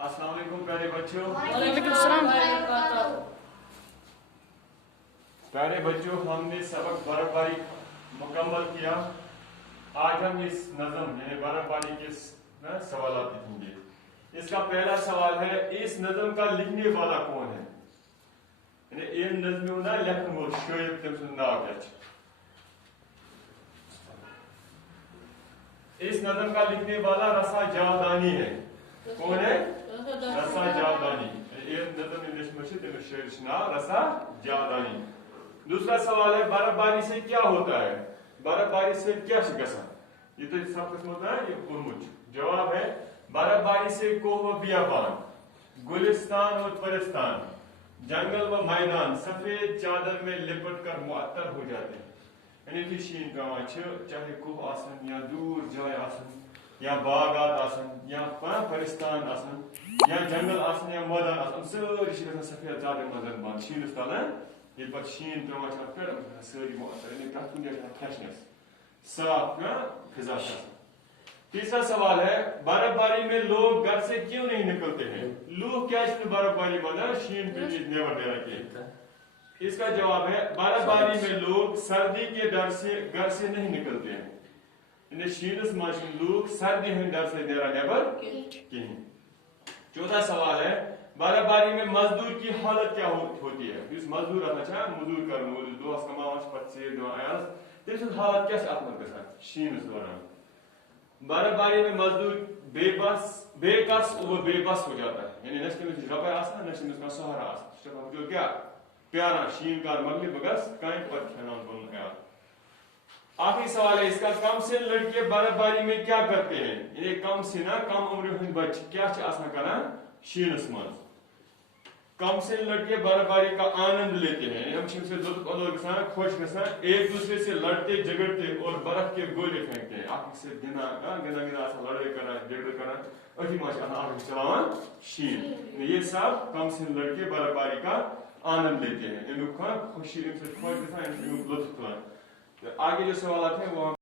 अस्सलाम वालेकुम प्यारे बच्चों। वालेकुम सलाम। प्यारे बच्चों, हमने सबक बर्फबारी मुकम्मल किया। आज हम इस नज़म यानी बर्फबारी के सवाल देखेंगे। इसका पहला सवाल है, इस नज़म का लिखने वाला कौन है? यानी इन नज़म ना लिखन वो शोएब तम नाव क्या है? इस नज़म का लिखने वाला रसा जावदानी है। कौन है? रसा जावदानी। ये नज़म इंग्लिश में है शेर नाव रसा जावदानी। दूसरा सवाल है, बर्फबारी से क्या होता है? बर्फबारी से क्या शिकसा? ये तो सब किस्म होता है, ये उर्मुच। जवाब है, बर्फबारी से कोह व बियाबान, गुलिस्तान और परिस्तान, जंगल व मैदान सफेद चादर में लिपट कर मुअत्तर हो जाते हैं। यानी कि शीन पेवान चाहे कोह आसन या दूर जाए आसन या बागात आसन या परिस्तान आसन या जंगल आसन या मैदान आसन सारी सफेद चादर मजन बंद शीनस तल ये पे शीन पेवान पे सारी मुअत्तर यानी तक कुछ फ्रेशनेस साफ फिजा। तीसरा सवाल है, बर्फबारी में लोग घर से क्यों नहीं निकलते हैं? लोग क्या बर्फबारी बना शीन पे नेवर देना के। इसका जवाब है, बर्फबारी में लोग सर्दी के डर से घर से नहीं निकलते हैं। शीनस माशन लोग सर्दी हंद डर से नेबर कहीं। चौथा सवाल है, बर्फबारी में मजदूर की हालत क्या होती है? इस मजदूर अच्छा मजदूर कर दोस्त कमावस पत्से दो आयास तम हालत क्या गसा शीनस दौरान? बर्फबारी में मजदूर बेकस और बेबस हो जाता है। यानी नश तमिस रबर आसा नश तमिस का सहारा आसा जो क्या प्यारा शीन कार मगली बगस कहीं पर खेनान बोल यार। आखिरी सवाल है इसका, कम से लड़के बर्फबारी में क्या करते हैं? ये कम से ना कम उम्र हंद बच्चे क्या करना शीनस मज। कम से लड़के बर्फबारी का आनंद लेते हैं। हम से लुत्फ खुश गसा एक दूसरे से लड़ते झगड़ते और बर्फ के गोले फेंकते हैं। आखिर से गिना गिना गिना लड़ाई करना झगड़ करना अति माशा चलावन शीन। ये सब कम से लड़के बर्फबारी का आनंद लेते हैं। खुशी खुश गसा लुत्फ। आगे जो सवाल हैं वो